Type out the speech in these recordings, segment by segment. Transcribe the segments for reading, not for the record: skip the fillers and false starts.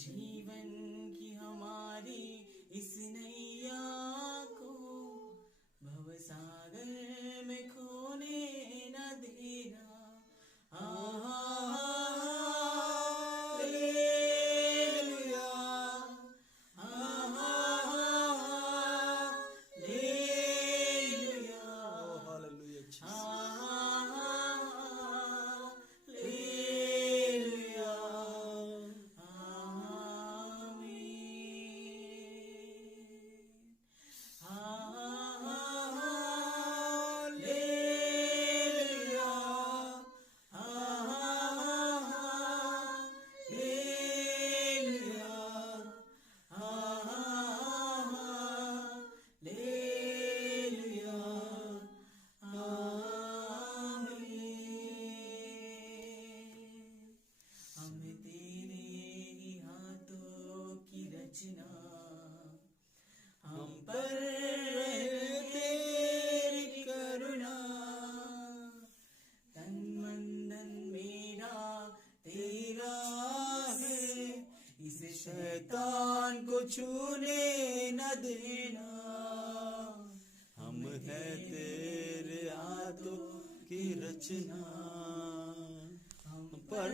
जीवन की हमारी इस नैया को भवसागर में खोने न देना। हम पर तेरी करुणा, तन मन धन मेरा तेरा है, इसे शैतान को छूने न देना। हम है तेरे हाथों की रचना, हम पर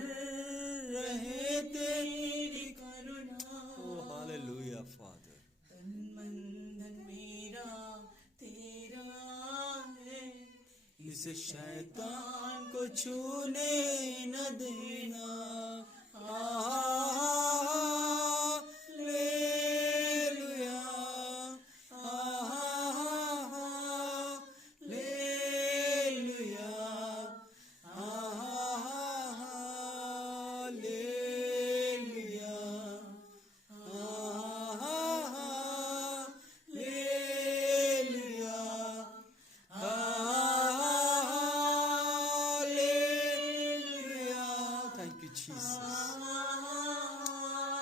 रहे तेरी करुणा। Oh, hallelujah, Father. तन मन धन मेरा तेरा है, इसे शैतान को छूने न देना। Hallelujah, hallelujah, hallelujah, Thank you, Jesus.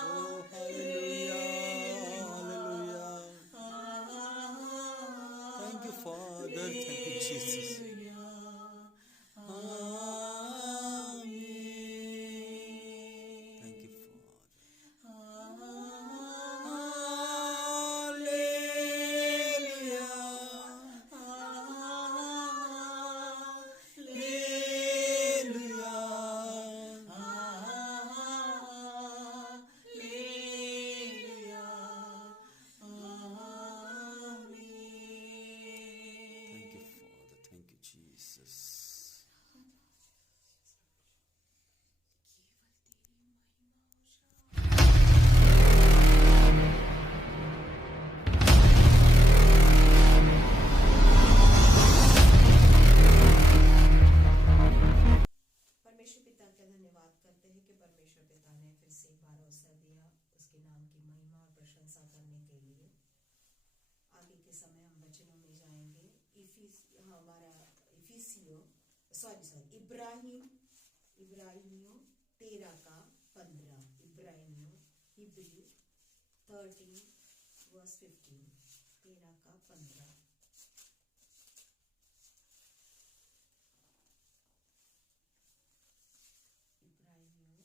Oh, hallelujah, hallelujah. Thank you, Father. Thank you, Jesus. Thank you, Father. Thank you, Father. Thank you, Jesus. परमेश्वर पिता का धन्यवाद करते हैं कि परमेश्वर पिता ने फिर से एक बार अवसर दिया उसके नाम की महिमा और प्रशंसा करने के लिए। आगे के समय हम वचनों में जाएंगे। इब्राहिमियों 13:15, इब्राहिमियों हिब्रू 13:15, 13:15। इब्राहिमियों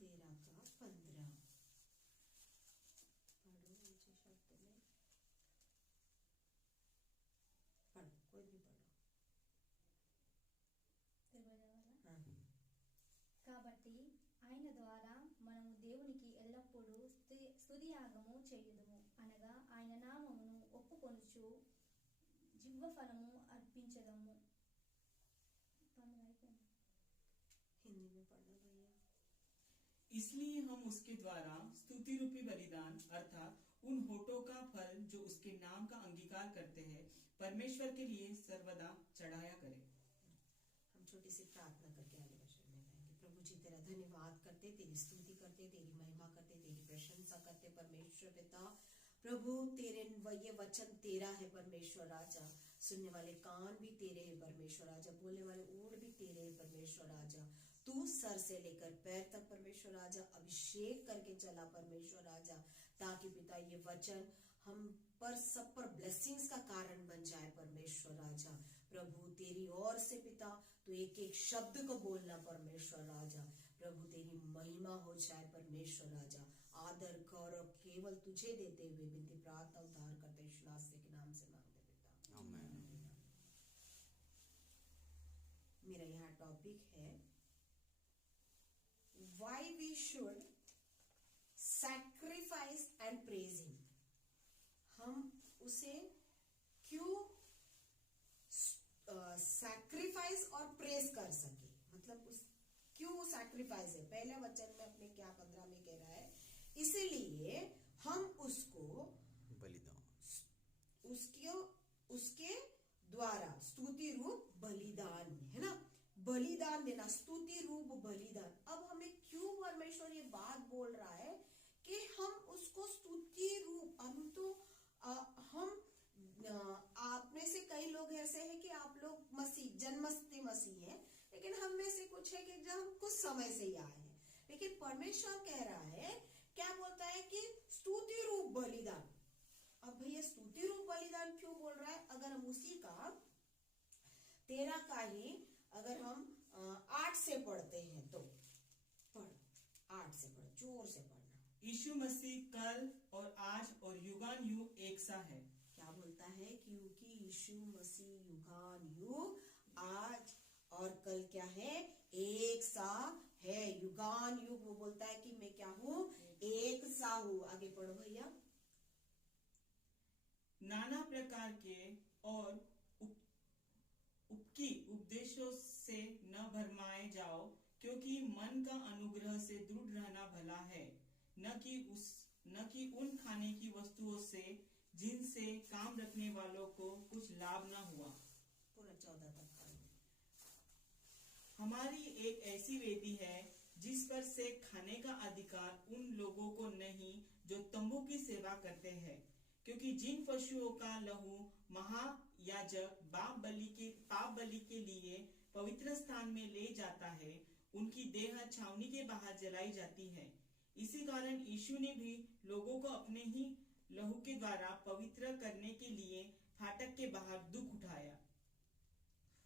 13:15 पढ़ो नीचे शब्द में पढ़ो, कोई भी पढ़ो। కాబట్టి ఆయన ద్వారా మనము దేవునికి ఎల్లప్పుడూ స్తుతియాగము చేయుదుము, అనగా ఆయన నామమును ఒప్పుకొనుచు జిహ్వఫలము అర్పించదము। हिंदी में पढ़ना भैया। इसलिए हम उसके द्वारा स्तुति रूपी बलिदान अर्थात उन होठों का फल जो उसके नाम का अंगीकार करते हैं परमेश्वर के लिए सर्वदा चढ़ाया करें। हम छोटी सी प्रार्थना करके आगे वचन में जाएंगे। प्रभु जी तेरा धन्यवाद करते, तेरी स्तुति करते, तेरी महिमा करते, तेरी प्रशंसा करते परमेश्वर पिता। प्रभु तेरे ये वचन तेरा है परमेश्वर राजा, सुनने वाले कान भी तेरे हैं परमेश्वर राजा, बोलने वाले ओठ भी तेरे हैं परमेश्वर राजा। तू सर से लेकर पैर तक परमेश्वर राजा अभिषेक करके चला परमेश्वर राजा, ताकि पिता ये वचन हम पर सब पर ब्लेसिंग्स का कारण बन जाए परमेश्वर राजा। प्रभु तेरी ओर से पिता तो एक एक शब्द को बोलना परमेश्वर राजा। प्रभु तेरी महिमा हो जाए परमेश्वर राजा। आदर गौरव केवल तुझे देते हुए विनती प्रार्थना उद्धार करते यीशु मसीह के नाम से मांगते पिता, आमीन। मेरा यहाँ टॉपिक है why we should sacrifice and praise him. हम उसे क्यों सैक्रिफाइस और प्रेज कर सके, मतलब उस क्यों सैक्रिफाइस है। पहले वचन में अपने क्या 15 में कह रहा है, इसीलिए हम उसको बलिदान, उसके द्वारा स्तुति रूप बलिदान, है ना, बलिदान देना, स्तुति रूप बलिदान। अब हमें क्यों परमेश्वर ये बात बोल रहा है कि हम उसको स्तुति रूप, हम तो हम आप में से कई लोग ऐसे हैं कि आप लोग मसीह जन्मस्थ मसीह हैं, लेकिन हम में से कुछ है कि जब हम कुछ समय से ही आए हैं, लेकिन परमेश्वर कह रहा है, क्या बोलता है कि स्तुति रूप बलिदान। अब भैया स्तुति रूप बलिदान क्यों बोल रहा है? अगर हम उसी का 13 का ही अगर हम 8 से पढ़ते हैं तो पढ़ 8 से पढ़, जोर से पढ़ना। यीशु मसीह कल और आज और युगान युग एक सा है। क्या बोलता है? क्योंकि यीशु मसीह युगान युग आज और कल क्या है? एक सा है। युगान युग वो बोलता है कि मैं क्या हूँ? एक सा हूँ। आगे पढ़ो भैया। नाना प्रकार के और उपकी उपदेशों से न भरमाए जाओ, क्योंकि मन का अनुग्रह से दृढ़ रहना भला है, न कि उन खाने की वस्तुओं से जिनसे काम रखने वालों को कुछ लाभ न हुआ। पूरा 14 तक पढ़ो। हमारी एक ऐसी वेदी है जिस पर से खाने का अधिकार उन लोगों को नहीं जो तंबू की सेवा करते हैं, क्योंकि जिन पशुओं का लहू महायाजक पाप बलि के लिए पवित्र स्थान में ले जाता है, उनकी देह छावनी के बाहर जलाई जाती है। इसी कारण यीशु ने भी लोगों को अपने ही लहू के द्वारा पवित्र करने के लिए फाटक के बाहर दुख उठाया।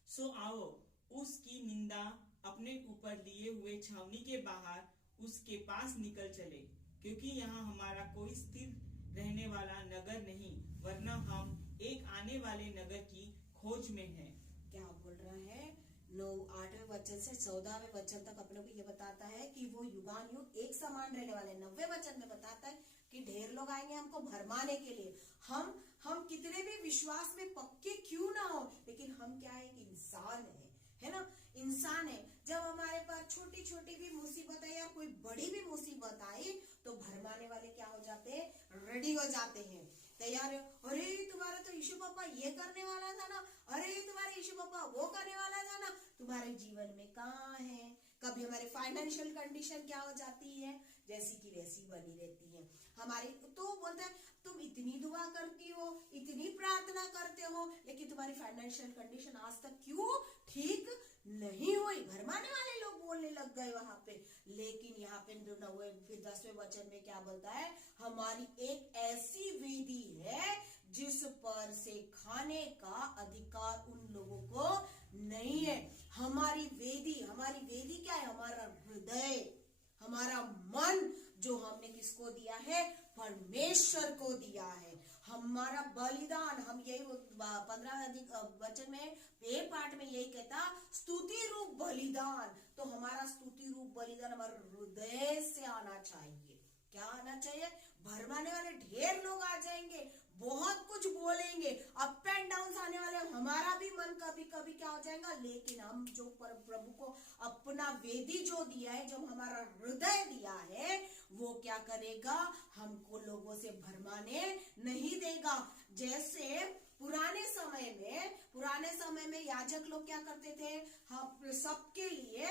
सो आओ उसकी निंदा अपने ऊपर लिए हुए छावनी के बाहर उसके पास निकल चले, क्योंकि यहाँ हमारा कोई स्थिर रहने वाला नगर नहीं, वरना हम एक आने वाले नगर की खोज में हैं। क्या बोल रहा है? 8वें वचन से 14वें वचन तक अपने को ये बताता है कि वो युगान युग एक समान रहने वाले। 90वें वचन में बताता है कि ढेर लोग आएंगे हमको भरमाने के लिए। हम कितने भी विश्वास में पक्के क्यों ना हो, लेकिन हम क्या है? इंसान है ना, इंसान है। जब हमारे पास छोटी छोटी भी मुसीबत है या कोई बड़ी भी मुसीबत आई तो भरमाने वाले क्या हो जाते हैं? रेडी हो जाते हैं, तैयार। अरे तुम्हारा तो यीशु पापा ये करने वाला था ना, अरे तुम्हारे यीशु पापा वो करने वाला था ना। तुम्हारे जीवन में कहाँ है? कभी हमारे फाइनेंशियल कंडीशन क्या हो जाती है? जैसी की वैसी बनी रहती है हमारी। तो बोलता है तुम इतनी दुआ करती हो, इतनी प्रार्थना करते हो, लेकिन तुम्हारी फाइनेंशियल कंडीशन आज तक क्यों ठीक नहीं हुई? भरमाने वाले लोग बोलने लग गए वहां पे। लेकिन यहाँ पे फिर 10वें वचन में क्या बोलता है? हमारी एक ऐसी वेदी है जिस पर से खाने का अधिकार उन लोगों को नहीं है। हमारी वेदी क्या है? हमारा हृदय, हमारा मन, जो हमने किसको दिया है? परमेश्वर को दिया है। हमारा बलिदान, हम यही 15 वचन में ए पाठ में यही कहता, स्तुति रूप बलिदान। तो हमारा स्तुति रूप बलिदान हमारे हृदय से आना चाहिए। क्या आना चाहिए? भरमाने वाले ढेर लोग आ जाएंगे, बहुत कुछ बोलेंगे, अप एंड डाउन आने वाले, हमारा भी मन कभी कभी क्या हो जाएगा। लेकिन हम जो प्रभु को अपना वेदी जो दिया है, जब हमारा हृदय दिया है, वो क्या करेगा? हमको लोगों से भरमाने नहीं देगा। जैसे पुराने समय में याजक लोग क्या करते थे? हम सबके लिए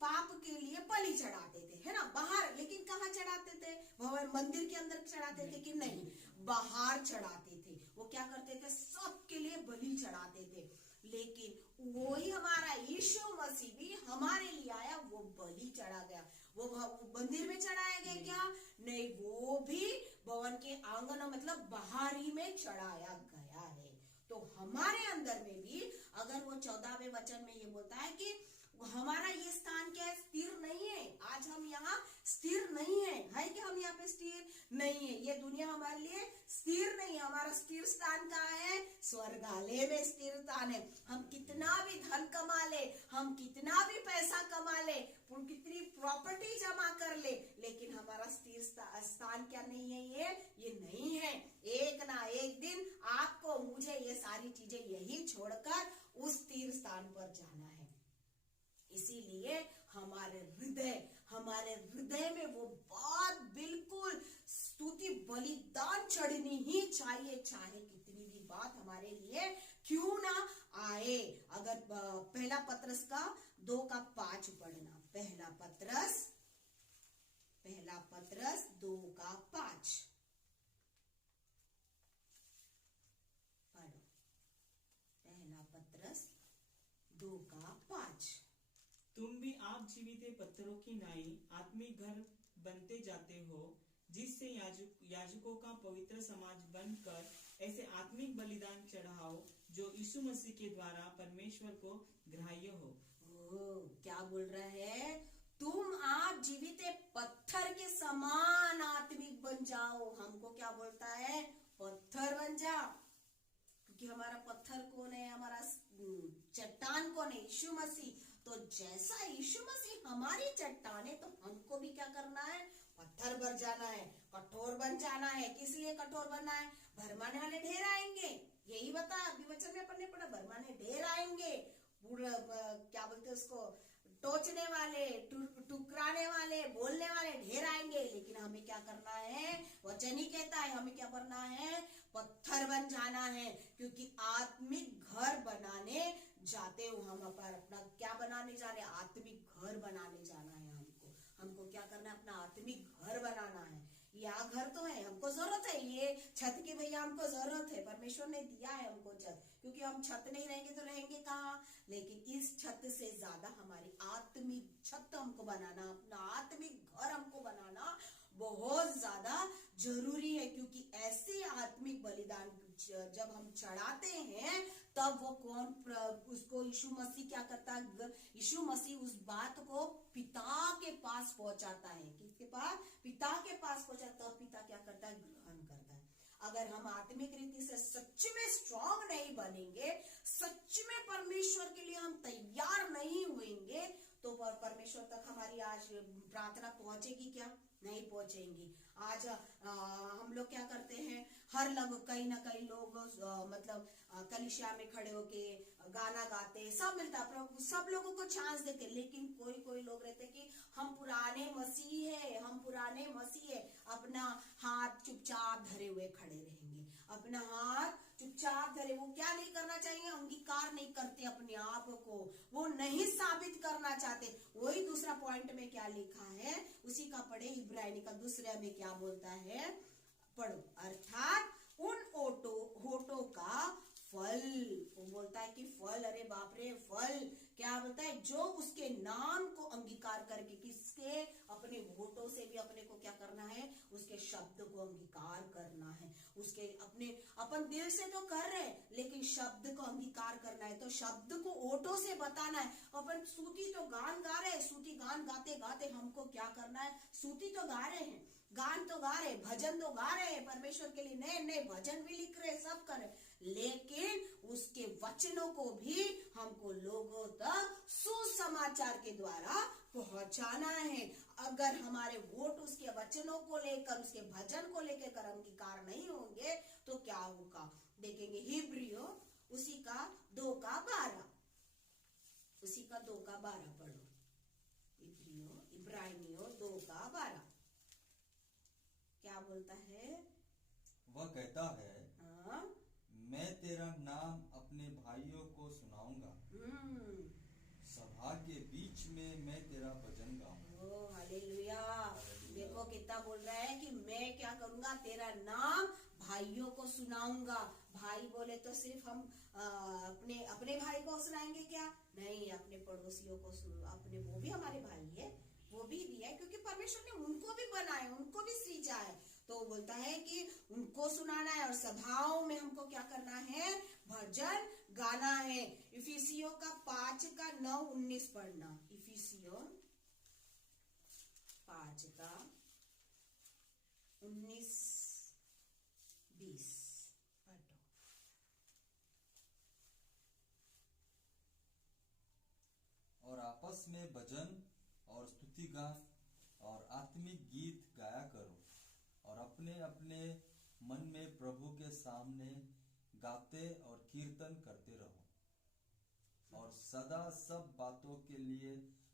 पाप के लिए बलि चढ़ाते थे, है ना, बाहर। लेकिन कहाँ चढ़ाते थे? भवन मंदिर के अंदर चढ़ाते थे कि नहीं? बाहर चढ़ाते थे। वो क्या करते थे? सबके लिए बलि चढ़ाते थे। लेकिन वही हमारा यीशु मसीह भी हमारे लिए आया, वो बलि चढ़ा गया। वो मंदिर में चढ़ाया गया क्या? नहीं, वो भी भवन के आंगन, मतलब बाहर ही में चढ़ाया गया है। तो हमारे अंदर में भी अगर वो 14वें वचन में ये बोलता है कि हमारा ये स्थान क्या है? स्थिर नहीं है। आज हम यहाँ स्थिर नहीं है कि हम यहाँ पे स्थिर नहीं है। ये दुनिया हमारे लिए स्थिर नहीं है। हमारा स्थिर स्थान कहाँ है? स्वर्गालय में स्थिर स्थान है। हम कितना भी धन कमा ले, हम कितना भी पैसा कमा ले, कितनी प्रॉपर्टी जमा कर ले, लेकिन हमारा स्थिर स्थान क्या नहीं है? ये नहीं है। एक ना एक दिन आपको मुझे ये सारी चीजें यही छोड़कर उस स्थिर स्थान पर जाना है। इसीलिए हमारे हृदय में वो बात बिल्कुल स्तुति बलिदान चढ़नी ही चाहिए, चाहे कितनी भी बात हमारे लिए क्यों ना आए। अगर पहला पत्रस का 2:5 पढ़ना, पहला पत्रस 2:5 पढ़ो। पहला पत्रस 2:5। तुम भी आप जीवित पत्थरों की नाई आत्मिक घर बनते जाते हो, जिससे याजकों का पवित्र समाज बनकर ऐसे आत्मिक बलिदान चढ़ाओ जो यीशु मसीह के द्वारा परमेश्वर को ग्राह्य हो। क्या बोल रहा है? तुम आप जीवित पत्थर के समान आत्मिक बन जाओ। हमको क्या बोलता है? पत्थर बन जाओ। क्योंकि हमारा पत्थर कौन है? हमारा चट्टान कौन है? यीशु मसीह। तो जैसा यीशु मसीह हमारी चट्टान है, तो हमको भी क्या करना है? पत्थर बन जाना है, कठोर बन जाना है। किस लिए कठोर बनना है? भरमाने वाले ढेर आएंगे। यही बता, अभी वचन में पढ़ने पड़ा, भरमाने ढेर आएंगे। क्या बोलते उसको? टोचने वाले, टुकराने वाले, बोलने वाले ढेर आएंगे। लेकिन हमें क्या करना है? वचन ही कहता है हमें क्या करना है? पत्थर बन जाना है। क्योंकि आत्मिक घर बनाने जाते हो हम। अपना क्या बनाने जा रहे हैं? आत्मिक घर बनाने जाना है। हमको क्या करना है? अपना आत्मिक घर बनाना है। यहाँ घर तो है, हमको जरूरत है ये छत की, भैया हमको जरूरत है। परमेश्वर ने दिया है हमको छत, क्योंकि हम छत नहीं रहेंगे तो रहेंगे कहाँ? लेकिन इस छत से ज्यादा हमारी आत्मिक छत हमको बनाना, अपना आत्मिक घर हमको बनाना बहुत ज्यादा जरूरी है। क्योंकि ऐसे आत्मिक बलिदान जब हम चढ़ाते हैं, तब वो कौन उसको यीशु मसीह क्या करता है? यीशु मसीह उस बात को पिता के पास पहुंचाता है। किसके पास? पिता के पास पहुंचाता। तब पिता क्या करता है? ग्रहण करता है। अगर हम आत्मिक रीति से सच में स्ट्रांग नहीं बनेंगे, सच में परमेश्वर के लिए हम तैयार नहीं होंगे, तो परमेश्वर तक हमारी आज प्रार्थना पहुंचेगी क्या? नहीं पहुंचेंगी। आज हम लोग क्या करते हैं? हर लोग, कहीं ना कहीं लोग मतलब कलीसिया में खड़े होके गाना गाते, सब मिलता है, प्रभु सब लोगों को चांस देते। लेकिन कोई लोग रहते कि हम पुराने मसीह है, हम पुराने मसीह है। अपना हाथ चुपचाप धरे हुए खड़े रहेंगे, अपना हाथ चुपचाप धरे। वो क्या नहीं करना चाहिए? अंगीकार नहीं करते अपने आप को, वो नहीं साबित करना चाहते। वही दूसरा पॉइंट में क्या लिखा है, उसी का पढ़े। इब्रानी का दूसरे में क्या बोलता है? पढ़ो। अर्थात उन होठों का फल, वो बोलता है कि फल, अरे बाप रे, फल क्या बोलता है? जो उसके नाम को अंगीकार करके, किसके? अपने होठों से भी अपने को क्या करना है? उसके शब्द को अंगीकार करना है। उसके अपन दिल से तो कर रहे हैं, लेकिन शब्द को अंगीकार करना है। तो शब्द को होठों से बताना है। अपन स्तुति तो गान गा रहे हैं, स्तुति गान गाते गाते हमको क्या करना है? स्तुति तो गा रहे हैं, गान तो गा रहे, भजन तो गा रहे हैं, परमेश्वर के लिए नए नए भजन भी लिख रहे, सब कर रहे, लेकिन उसके वचनों को भी हमको लोगों तक सुसमाचार के द्वारा पहुंचाना है। अगर हमारे वोट उसके वचनों को लेकर, उसके भजन को लेकर अंगीकार नहीं होंगे, तो क्या होगा? देखेंगे हिब्रियो उसी का 2:12, उसी का 2:12 पढ़ो। इब्रानियों 2:12 क्या बोलता है? वह कहता है, हाँ? मैं तेरा नाम अपने भाइयों को सुनाऊंगा, सभा के बीच में मैं तेरा भजन गाऊंगा। हालेलुया। देखो कितना बोल रहा है कि मैं क्या करूंगा? तेरा नाम भाइयों को सुनाऊंगा। भाई बोले तो सिर्फ हम अपने भाई को सुनाएंगे क्या? नहीं, अपने पड़ोसियों को, अपने, वो भी हमारे भाई है, वो भी दिया है, क्योंकि परमेश्वर ने उनको भी बनाया, उनको भी सींचा है। तो बोलता है कि उनको सुनाना है और सभाओं में हमको क्या करना है, भजन गाना है। इफिसियों का 5:9-19 पढ़ना। इफिसियों 5:19-20 पढ़ो। और आपस में भजन और स्तुति गान और आत्मिक गीत गाया करो और अपने अपने मन में प्रभु के सामने गाते और कीर्तन करते रहो और सदा सब बातों के लिए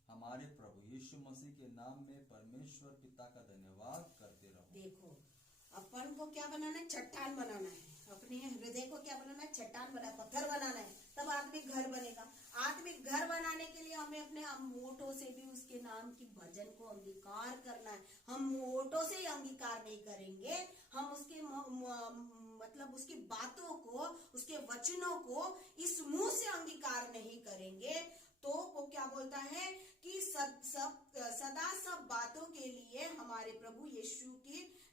हमारे प्रभु यीशु मसीह के नाम में परमेश्वर पिता का धन्यवाद करते रहो। देखो, अपन को क्या बनाना है, चट्टान बनाना है। अपने हृदय को क्या बनाना है, चट्टान बनाना, पत्थर बनाना है, तब आत्मिक घर बनेगा। आत्मिक घर बनाने के लिए हमें अपने होठों से भी उसके नाम की भजन को अंगीकार करना है। हम होठों से ही अंगीकार नहीं करेंगे, हम उसके मतलब उसकी बातों को, उसके वचनों को इस मुंह से अंगीकार नहीं करेंगे तो वो क्या बोलता है कि सदा सब बातों के लिए हमारे प्रभु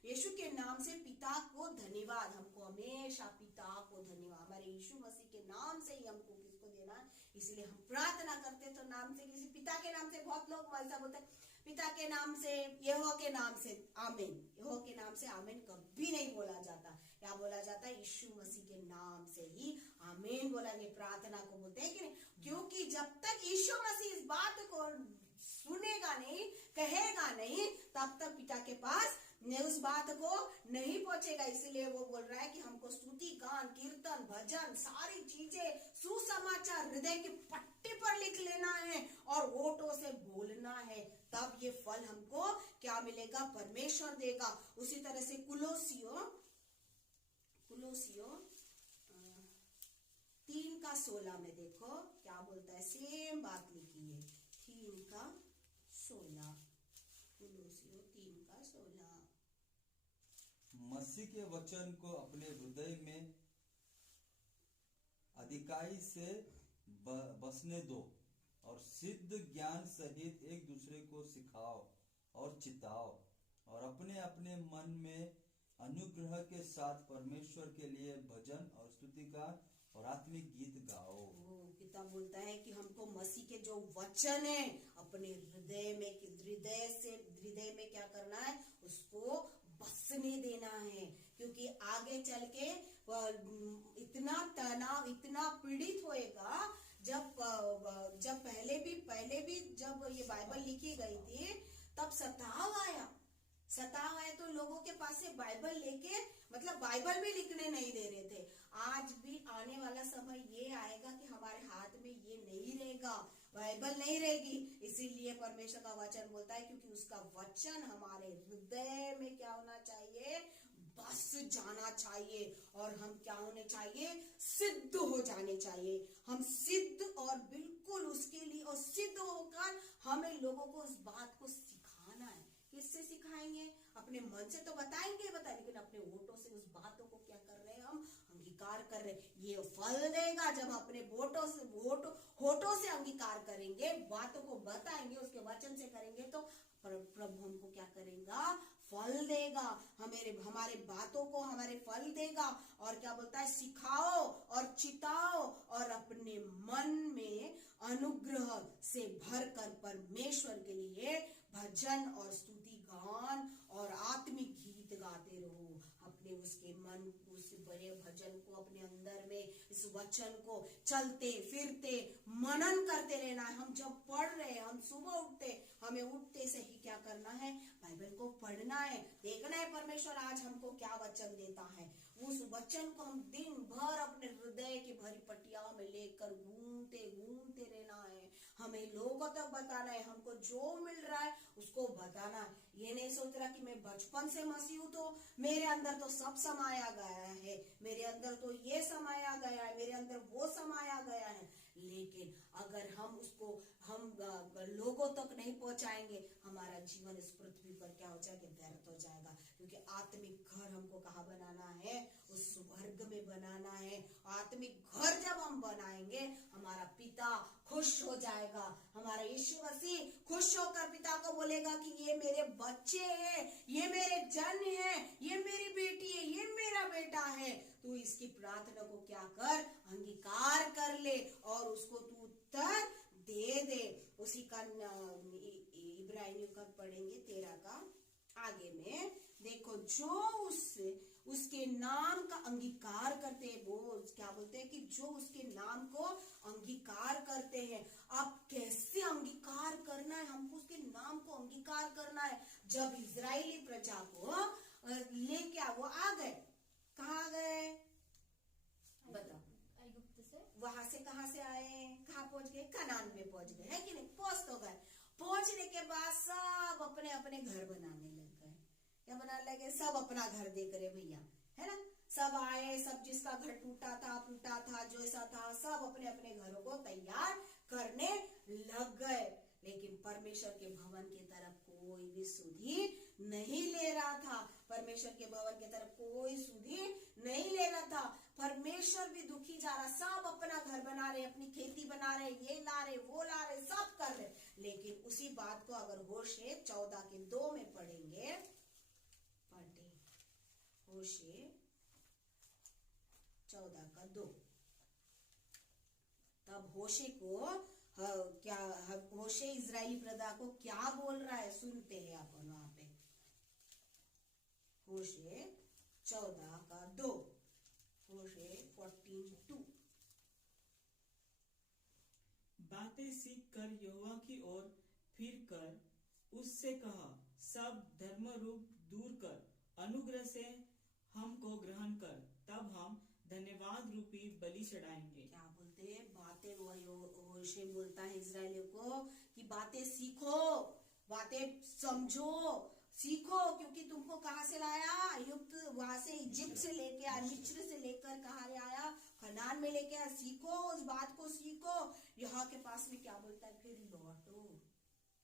यीशु के नाम से पिता को धन्यवाद। हमको हमेशा पिता को धन्यवाद, हमारे यीशु मसीह के नाम से ही हमको किसको देना है। इसलिए हम प्रार्थना करते तो नाम से, किसी पिता के नाम से। बहुत लोग ऐसा बोलते हैं, पिता के नाम से, यहोवा के नाम से आमीन। यहोवा के नाम से आमीन कभी नहीं बोला जाता। क्या बोला जाता है, यीशु मसीह के नाम से ही आमीन बोलेंगे। प्रार्थना को बोलते हैं कि नहीं, क्योंकि जब तक यीशु मसीह इस बात को सुनेगा नहीं, कहेगा नहीं, तब तक पिता के पास उस बात को नहीं पहुंचेगा। इसलिए वो बोल रहा है कि हमको स्तुति, गान, कीर्तन, भजन, सारी चीजें, सुसमाचार हृदय की पट्टी पर लिख लेना है और होठों से बोलना है। तब ये फल हमको क्या मिलेगा, परमेश्वर देगा। उसी तरह से कुलोसियों 3:16 में देखो क्या बोलता है, सेम बात लिखी है। 3:16, कुलोसियों 3:16। मसीह के वचन को अपने हृदय में अधिकाई से बसने दो और सिद्ध ज्ञान सहित एक दूसरे को सिखाओ और चिताओ और अपने अपने मन में अनुग्रह के साथ परमेश्वर के लिए भजन और स्तुति गान और आत्मिक गीत गाओ। पिता बोलता है कि हमको मसीह के जो वचन है अपने हृदय में क्या करना है, उसको बसने देना है। क्योंकि आगे चल के इतना तनाव, इतना पीड़ित होएगा। जब पहले भी जब ये बाइबल लिखी गई थी तब सताव आया तो लोगों के पास से बाइबल लेके, मतलब बाइबल भी लिखने नहीं दे रहे थे। आज भी आने वाला समय ये आएगा कि हमारे हाथ में ये नहीं रहेगा, बाइबल नहीं रहेगी। इसीलिए परमेश्वर का वचन बोलता है, क्योंकि उसका वचन हमारे हृदय में क्या होना चाहिए, बस जाना चाहिए। और हम क्या होने चाहिए, सिद्ध हो जाने चाहिए। हम सिद्ध और बिल्कुल उसके लिए, और सिद्ध होकर हमें लोगों को उस बात को सिखाना है। किससे सिखाएंगे, अपने मन से तो बताएंगे, लेकिन अपने होठों से उस बातों को क्या कर रहे हैं, हम अंगीकार कर रहे हैं। ये फल देगा जब हम अपने होठों से अंगीकार करेंगे, बातों को बताएंगे, उसके वचन से करेंगे, तो प्रभु हमको क्या करेगा, फल देगा। हमारे बातों को हमारे फल देगा। और क्या बोलता है, सिखाओ और चिताओ और अपने मन में अनुग्रह से भरकर परमेश्वर के लिए भजन और स्तुति गान और आत्मिक गीत गाते रहो। अपने उसके मन, उस बड़े भजन को अपने अंदर में, इस वचन को चलते फिरते मनन करते रहना है। हम जब पढ़ रहे हैं, हम सुबह हमें उठते से ही क्या करना है, बाइबल को पढ़ना है, देखना है परमेश्वर आज हमको क्या वचन देता है। उस वचन को हम दिन भर अपने हृदय की भरी पटिया में लेकर घूमते रहना है। हमें लोगों तक बताना है, हमको जो मिल रहा है उसको बताना है। ये नहीं सोच रहा कि मैं बचपन से मसीह हूं तो मेरे अंदर तो सब समाया गया है, मेरे अंदर तो ये समाया गया है, मेरे अंदर वो समाया गया है। लेकिन अगर हम उसको लोगों तक नहीं पहुंचाएंगे, हमारा जीवन इस पृथ्वी पर क्या हो जाएगा, व्यर्थ हो जाएगा। क्योंकि आत्मिक घर हमको कहाँ बनाना है, उस स्वर्ग में बनाना है। आत्मिक घर जब हम बनाएंगे, हमारा पिता खुश हो जाएगा। हमारा यीशु मसीह खुश होकर पिता को बोलेगा कि ये मेरे बच्चे हैं, ये मेरे जन हैं, ये मेरे मेरा बेटा है, तू इसकी प्रार्थना को क्या कर, अंगीकार कर ले और उसको तू उत्तर दे दे। उसी का इब्रानियों का पढ़ेंगे 13 का आगे में, देखो जो उसके नाम का अंगीकार करते हैं, वो क्या बोलते हैं कि जो उसके नाम को अंगीकार करते हैं। अब कैसे अंगीकार करना है, हमको उसके नाम को अंगीकार करना है। जब इजरायली प्रजा को लेके वो आ गए, कहाँ गए बताओ, अयुक्त से वहां से कहाँ से आए, कहाँ पहुंच गए, कनान में पहुंच गए, है कि नहीं, पहुंच तो गए। पहुंचने के बाद सब अपने अपने घर बनाने लग गए, क्या बनाने लगे, सब अपना घर देख रहे भैया, है ना, सब आए, सब जिसका घर टूटा था जो ऐसा था, सब अपने अपने घरों को तैयार करने लग गए। लेकिन परमेश्वर के भवन की तरफ कोई भी सुधि नहीं ले रहा था, परमेश्वर के भवन की तरफ कोई सुधि नहीं ले रहा था। परमेश्वर भी दुखी जा रहा, सब अपना घर बना रहे, अपनी खेती बना रहे, ये ला रहे, वो ला रहे, सब कर रहे। लेकिन उसी बात को अगर होशे 14:2 में पढ़ेंगे, होशे 14:2, तब होशे को क्या, होशे इजरायली प्रजा को क्या बोल रहा है, सुनते हैं अपन वहां पे। होशे 14:2, होशे 14:2। बातें सीख कर यहोवा की ओर फिर कर उससे कहा, सब धर्म रूप दूर कर, अनुग्रह से हमको ग्रहण कर, तब हम धन्यवाद रूपी बलि चढ़ाएंगे। क्या बोलते हैं, बातें होशे बोलता है इजरायलियों को कि बातें सीखो, बातें समझो, सीखो, क्योंकि तुमको कहाँ से लाया, युक्त वहां से इजिप्ट से लेके आया, मिस्र से लेकर कहाँ आया, कनान में लेके आया। सीखो, उस बात को सीखो। यहाँ के पास में क्या बोलता है, फिर लौटो,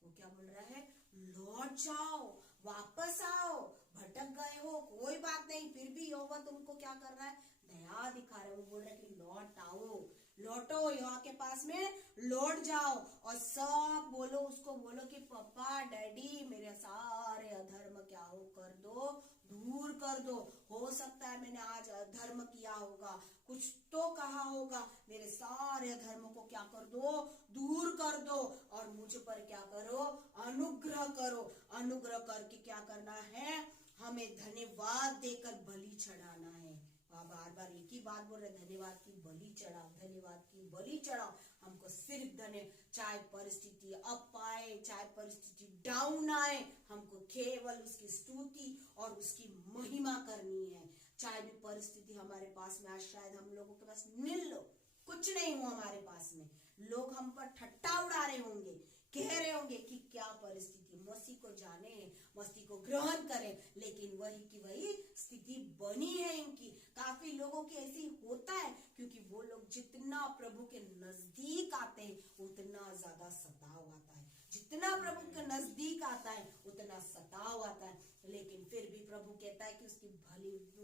वो क्या बोल रहा है, लौट जाओ, वापस आओ, भटक गए हो कोई बात नहीं, फिर भी यहोवा तुमको क्या कर रहा है, दया दिखा रहा है। वो बोल रहा है कि लौट आओ, लौटो, यहाँ के पास में लौट जाओ और सब बोलो, उसको बोलो कि पापा डैडी मेरे सारे अधर्म क्या हो कर दो, दूर कर दो। हो सकता है मैंने आज अधर्म किया होगा, कुछ तो कहा होगा, मेरे सारे धर्मों को क्या कर दो, दूर कर दो और मुझ पर क्या करो, अनुग्रह करो। अनुग्रह करके क्या करना है, हमें धन्यवाद देकर बलि चढ़ाना है। बार बार एक ही बात बोल रहे, धन्यवाद की बलि चढ़ाओ, धन्यवाद की बलि चढ़ाओ। हमको सिर्फ धन्य, चाहे परिस्थिति अप आए, चाहे परिस्थिति डाउन आए, हमको केवल उसकी स्तुति और उसकी महिमा करनी है। चाहे भी परिस्थिति हमारे पास में आज शायद हम लोगों के पास नील लो, कुछ नहीं हो हमारे पास में, लोग हम पर ठट्टा उड़ा रहे होंगे, कह रहे होंगे कि क्या परिस्थिति, मसीह को जाने, मसीह को ग्रहण करें, लेकिन वही की वही स्थिति बनी है इनकी। काफी लोगों की ऐसी होता है, क्योंकि वो लोग जितना प्रभु के नजदीक आते हैं उतना ज्यादा सताव आता है, जितना प्रभु के नजदीक आता है उतना सताव आता है। लेकिन फिर भी प्रभु कहता है कि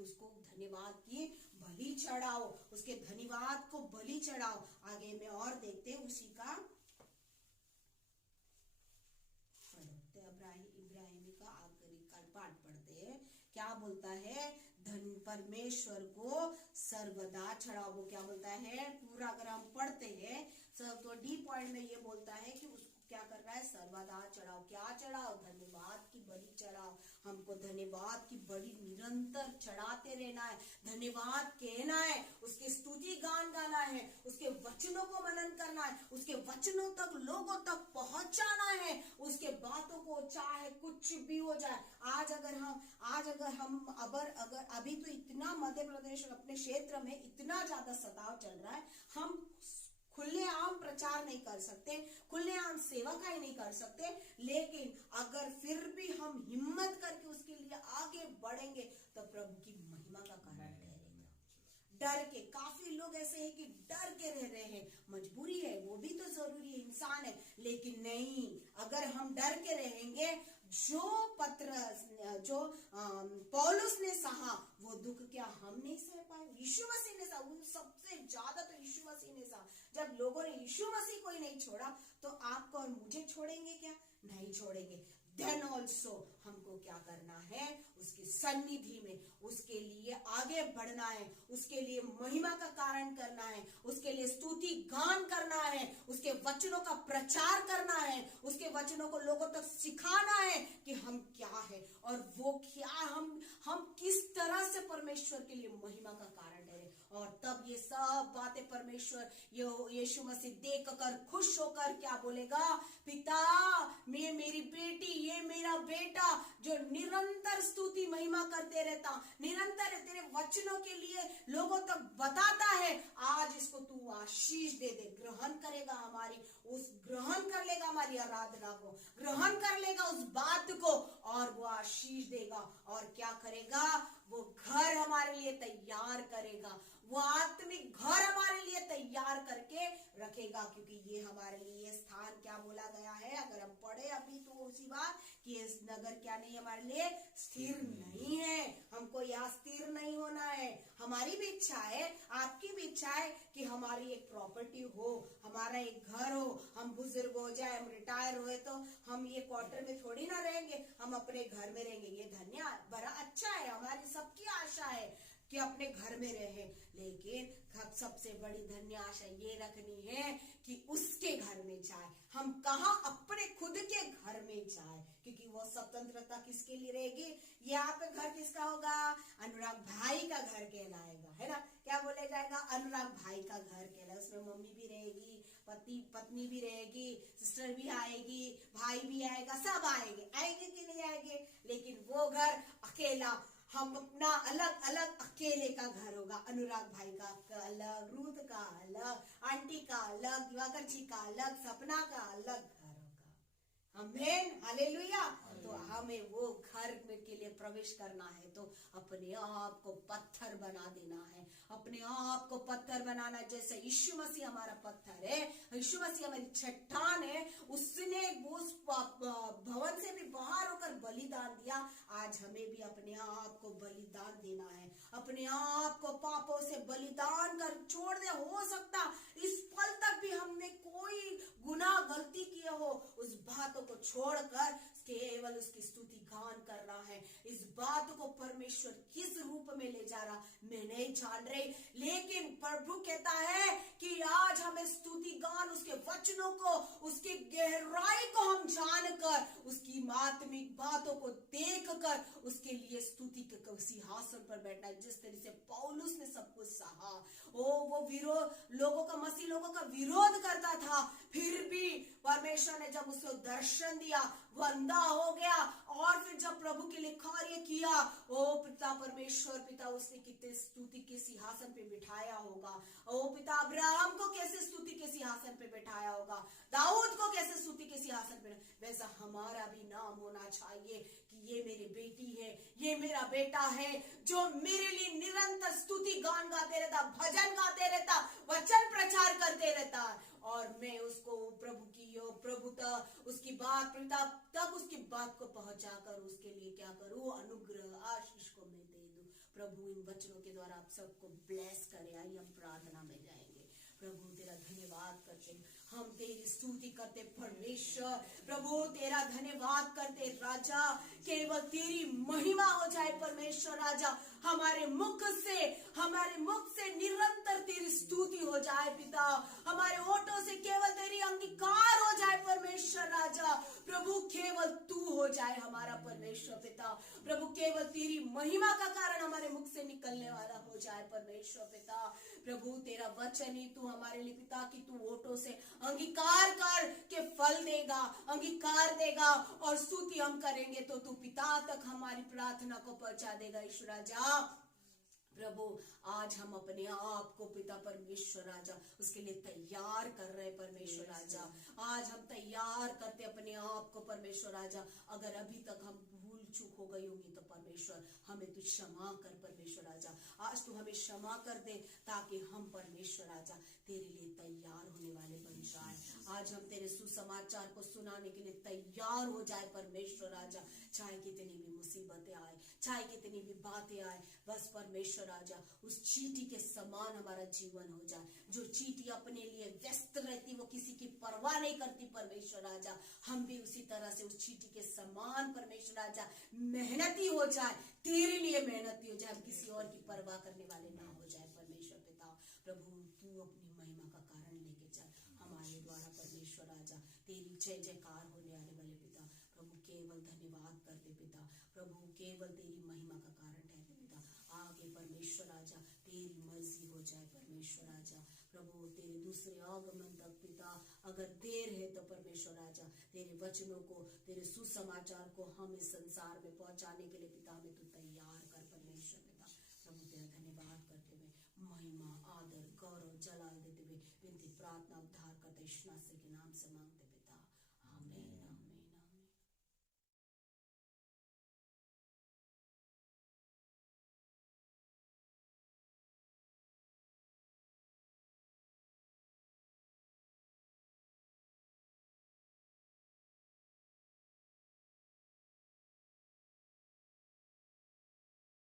उसको धन्यवाद की बलि चढ़ाओ, उसके धन्यवाद को बलि चढ़ाओ। आगे में और देखते हैं उसी का इब्राहिमी का आखिरी का पाठ पढ़ते हैं। क्या बोलता है, धन परमेश्वर को सर्वदा चढ़ाओ। वो क्या बोलता है, पूरा अगर हम पढ़ते हैं तो डी पॉइंट में ये बोलता है कि उसको क्या कर रहा है, सर्वदा चढ़ाओ। क्या चढ़ाओ, धन्यवाद की बलि चढ़ाओ। हमको धन्यवाद की बलि निरंतर चढ़ाते रहना है, धन्यवाद कहना है, उसकी स्तुति गान गाना है, उसके वचनों को मनन करना है, उसके वचनों तक लोगों तक पहुंचाना है, उसके बातों को चाहे कुछ भी हो जाए। आज अगर हम अभी तो इतना मध्य प्रदेश अपने क्षेत्र में इतना ज्यादा सताव चल रहा है, हम खुलेआम प्रचार नहीं कर सकते, खुलेआम सेवकाई नहीं कर सकते, लेकिन अगर फिर भी हम हिम्मत करके उसके लिए आगे बढ़ेंगे तो प्रभु की महिमा का कारण ठहरेगा। डर के, काफी लोग ऐसे हैं कि डर के रह रहे हैं, मजबूरी है, वो भी तो जरूरी है, इंसान है, लेकिन नहीं, अगर हम डर के रहेंगे, जो पौलुस ने सहा वो दुख क्या हम नहीं सह पाए, यीशु मसीह ने सहा, सबसे ज्यादा तो यीशु मसीह ने सहा। जब लोगों ने यीशु मसीह को ही नहीं छोड़ा तो आपको और मुझे छोड़ेंगे क्या, नहीं छोड़ेंगे। देन ऑल्सो हमको क्या करना है, उसकी उसकी सन्निधि में उसके लिए आगे बढ़ना है, उसके लिए महिमा का कारण करना है, उसके लिए स्तुति गान करना है, उसके वचनों का प्रचार करना है, उसके वचनों को लोगों तक सिखाना है कि हम क्या है और वो क्या हम किस तरह से परमेश्वर के लिए महिमा का कारण ठहरे। और तब ये सब बातें परमेश्वर यीशु मसीह देख कर खुश होकर क्या बोलेगा, पिता मैं मेरी बेटी, ये मेरा बेटा जो निरंतर स्तुति महिमा करते रहता, निरंतर तेरे वचनों के लिए लोगों तक बताता है, आज इसको तू आशीष दे दे। ग्रहण करेगा ग्रहण कर लेगा हमारी आराधना को, ग्रहण कर लेगा उस बात को और वो आशीष देगा। और क्या करेगा, वो घर हमारे लिए तैयार करेगा, वो आत्मिक घर हमारे लिए तैयार करके रखेगा। क्योंकि ये हमारे लिए स्थान क्या बोला गया है, अगर हम पढ़े अभी तो उसी बात कि इस नगर क्या नहीं हमारे लिए स्थिर नहीं है, हमको यहाँ स्थिर नहीं होना है। हमारी भी इच्छा है, आपकी भी इच्छा है कि हमारी एक प्रॉपर्टी हो, हमारा एक घर हो, हम बुजुर्ग हो जाए, हम रिटायर हुए तो हम ये क्वार्टर में थोड़ी ना रहेंगे, हम अपने घर में रहेंगे। ये धन्य बड़ा अच्छा है, हमारी सबकी आशा है कि अपने घर में रहे, लेकिन सबसे बड़ी धन्य आशा ये रखनी है कि उसके घर में जाए। हम कहा अपने खुद के घर में जाए, क्योंकि वो स्वतंत्रता किसके लिए रहेगी, यहाँ पे घर किसका होगा, अनुराग भाई का घर कहलाएगा, है ना। क्या बोले जाएगा, अनुराग भाई का घर कहलाएगा। उसमें मम्मी भी रहेगी, पत्नी भी रहेगी, सिस्टर भी आएगी, भाई भी आएगा, सब आएंगे कि नहीं आएंगे, लेकिन वो घर अकेला, हम अपना अलग अलग अकेले का घर होगा। अनुराग भाई का अलग, रूथ का अलग, आंटी का अलग, दिवाकर जी का अलग, सपना का अलग घर होगा। आमीन, हालेलुया। तो हमें वो घर के लिए प्रवेश करना है तो अपने आप को पत्थर बना देना है, अपने आप को पत्थर बनाना। जैसे यीशु मसीह हमारा पत्थर है, यीशु मसीह हमारी चट्टान है, उसने उस भवन से भी बाहर होकर बलिदान दिया। आज हमें भी अपने आप को बलिदान देना है, अपने आप को पापों से बलिदान कर छोड़ दे। हो सकता इस पल तक भी हमने कोई गुनाह गलती किया हो, उस बातों को छोड़कर केवल उसकी स्तुति गान करना है। इस बात को परमेश्वर किस रूप में ले जा रहा मैं नहीं जान रही, लेकिन प्रभु कहता है कि आज हमें स्तुति गान, उसके वचनों को, उसकी गहराई को हम जानकर, उसकी आत्मिक बातों को देखकर उसके लिए स्तुति के सिंहासन पर बैठना है। जिस तरह से पौलुस ने सब कुछ सहा, वो विरोध मसीह लोगों का विरोध करता था, फिर भी परमेश्वर ने जब उसको दर्शन दिया, वो अंधा हो गया, और फिर जब प्रभु के लिए कार्य किया, ओ पिता परमेश्वर, पिता उसने कितने स्तुति के सिंहासन पे बिठाया होगा। ओ पिता अब्राहम को कैसे स्तुति के सिंहासन पे बिठाया होगा, दाऊद को कैसे स्तुति के सिंहासन पे, वैसा हमारा भी नाम होना चाहिए कि ये मेरी बेटी है, ये मेरा बेटा है, जो मेरे लिए निरंतर स्तुति गान गाते रहता, भजन गाते रहता, वचन प्रचार करते रहता, और मैं उसको प्रभु तक उसकी बात, पिता तक उसकी बात को पहुंचाकर उसके लिए क्या करूं, अनुग्रह आशीष को मैं दे दूं। प्रभु इन वचनों के द्वारा आप सबको ब्लेस करे। आइए हम प्रार्थना में जाएंगे। प्रभु तेरा धन्यवाद करते, हम तेरी स्तुति करते परमेश्वर, प्रभु तेरा धन्यवाद करते राजा, केवल तेरी महिमा हो जाए परमेश्वर राजा, हमारे मुख से निरंतर तेरी स्तुति हो जाए पिता, हमारे होठों से केवल तेरी अंगीकार हो जाए परमेश्वर राजा। प्रभु केवल तू हो जाए हमारा परमेश्वर पिता, प्रभु केवल तेरी महिमा का कारण हमारे मुख से निकलने वाला हो जाए परमेश्वर पिता। प्रभु तेरा वचन ही तू हमारे लिए पिता कि तू होठों से अंगीकार कर के फल देगा, अंगीकार देगा, और स्तुति हम करेंगे तो तू पिता तक हमारी प्रार्थना को पहुंचा देगा ईश्वर राजा। प्रभु आज हम अपने आप को पिता परमेश्वर राजा उसके लिए तैयार कर रहे परमेश्वर राजा, आज हम तैयार करते अपने आप को परमेश्वर राजा। अगर अभी तक हम भूल चूक हो गई होगी तो परमेश्वर हमें तू क्षमा कर परमेश्वर राजा, आज तू हमें क्षमा कर दे ताकि हम परमेश्वर राजा तेरे लिए तैयार होने वाले बन जाए। आज हम तेरे सुसमाचार को सुनाने के लिए तैयार हो जाए परमेश्वर राजा, चाहे कितनी भी मुसीबतें आए, चाहे कितनी भी बातें आए, बस परमेश्वर राजा उस चींटी के समान हमारा जीवन हो जाए। जो चींटी अपने लिए व्यस्त रहती, वो किसी की परवाह नहीं करती परमेश्वर राजा, हम भी उसी तरह से उस चींटी के समान परमेश्वर राजा मेहनती हो जाए, तेरे लिए मेहनती हो जाए, किसी और की परवाह करने वाले ना हो जाए। परमेश्वर पिता प्रभु तू अपनी महिमा का कारण लेके चल हमारे द्वारा। परमेश्वर राजा तेरी जय जयकार होने आने वाले पिता प्रभु केवल धन्यवाद कर दे पिता प्रभु, केवल तेरी महिमा का कारण ठहरे पिता। आगे परमेश्वर राजा तेरी मर्जी हो जाए। परमेश्वर राजा प्रभु तेरे दूसरे आगमन तक पिता अगर देर है तो परमेश्वर राजा तेरे वचनों को, तेरे सुसमाचार को हम इस संसार में पहुंचाने के लिए पिता हमें तू तैयार कर। परमेश्वर पिता प्रभु तेरा धन्यवाद करते हुए महिमा आदर गौरव जलाल देते हुए विनती प्रार्थना उद्धार करते यीशु मसीह के नाम से मांगते